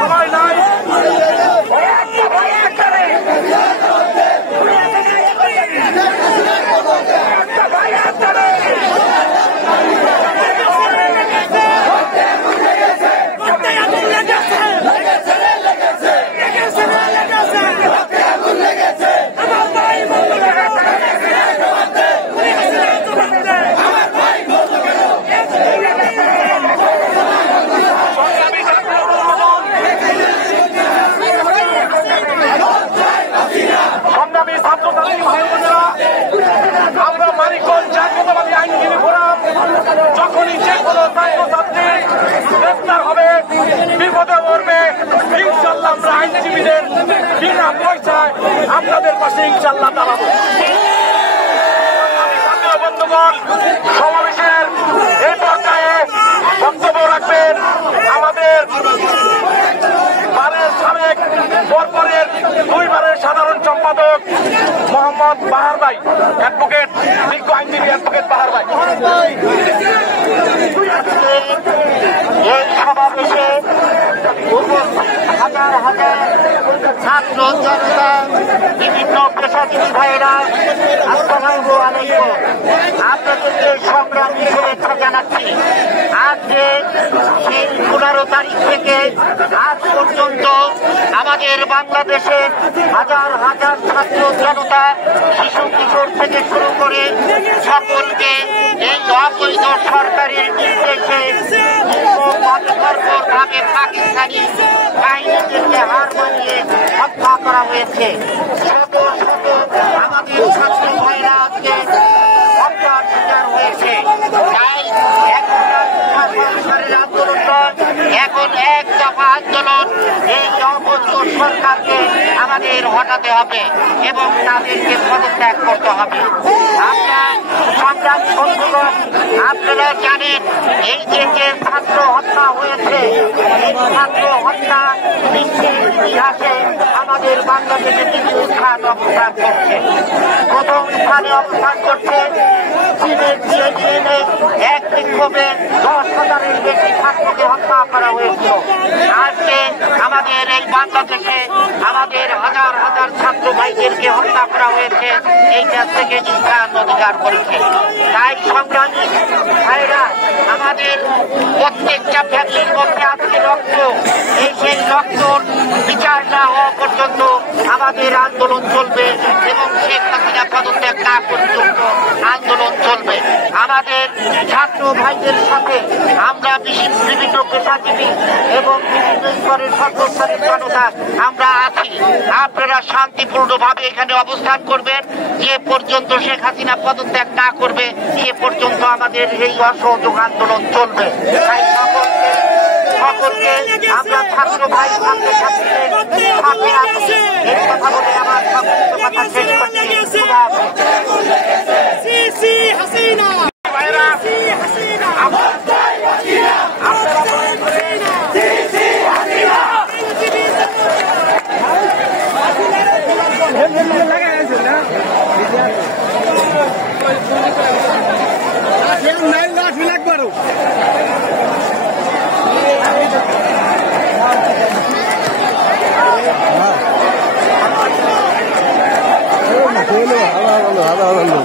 সময় নাই। আমরা মানিকগঞ্জ জাতীয়তাবাদী আইনজীবী ফোরাম যখনই যে কোনো ছাত্রছাত্রী গ্রেফতার হবে, বিপদে পড়বে, ইনশাল্লাহ আমরা আইনজীবীদের বিনা পয়সায় আপনাদের পাশে ইনশাল্লাহ দাঁড়াবো। বন্ধুগণ, সমাবেশের এই পর্যায়ে বক্তব্য রাখবেন আমাদের সাবেক বরপরের 2 বারের সাধারণ সম্পাদক মোহাম্মদ বাহার ভাই, অ্যাডভোকেট, বিজ্ঞ আইনজীবী অ্যাডভোকেট বাহার ভাই। এই সমাবেশে হাজার হাজার ছাত্র জনতা, বিভিন্ন পেশাজীবী ভাইয়েরা, আসসালামু আলাইকুম, আপনাদেরকে সংগ্রামী শুভেচ্ছা জানাচ্ছি। আজকে সেই 15 তারিখ থেকে আজ পর্যন্ত আমাদের বাংলাদেশে হাজার হাজার ছাত্র জনতা, শিশু কিশোর থেকে শুরু করে সকলকে এই অবৈধ সরকারের নির্দেশে ভাবে পাকিস্তানি বাহিনীদেরকে হার মানিয়ে হত্যা করা হয়েছে। শত শত আমাদের ছাত্র ভাইরা আজকে হত্যার শিকার হয়েছে। তাই সরকারের আন্দোলন নয়, এখন এক দফা আন্দোলন। এই অবৈধ সরকারকে আমাদের হটাতে হবে এবং তাদেরকে পদত্যাগ করতে হবে। আমরা সংগ্রামী বন্ধুগণ, আপনারা জানেন এই যে ছাত্র হত্যা হয়েছে, এই ছাত্র হত্যা বিশ্বের ইতিহাসে আমাদের বাংলাদেশে দ্বিতীয় স্থান অবস্থান করছে। প্রথম স্থানে অবস্থান করছে চীনের সিএনএ, এক বিক্ষোভে 10,000-এর বেশি ছাত্রকে হত্যা করা হয়েছিল। আজকে আমাদের এই বাংলাদেশে আমাদের হাজার হাজার ছাত্র ভাইদেরকে হত্যা করা হয়েছে, এইটা থেকে স্থান অধিকার করেছে। তাই সংগ্রামী ভাইরা, আমাদের প্রত্যেকটা ফ্যামিলির মধ্যে আজকে রক্ত, এই সেই রক্ত বিচার না হওয়া পর্যন্ত আমাদের আন্দোলন চলবে এবং শেখ হাসিনা পদত্যাগ না পর্যন্ত আন্দোলন চলবে। আমাদের ছাত্র ভাইদের সাথে আমরা বিভিন্ন পেশাজীবী এবং বিভিন্ন স্তরের ছাত্রছাত্রীর জনতা আমরা আছি। আপনারা শান্তিপূর্ণভাবে এখানে অবস্থান করবেন। যে পর্যন্ত শেখ হাসিনা পদত্যাগ না করবে সে পর্যন্ত আমাদের এই অসহযোগ আন্দোলন চলবে। তাই সকলকে আমরা ছাত্র ভাই সাথে সাথে আছি। এই কথা বলে আমার সংক্ষিপ্ত কথা শেষ করছি। হলো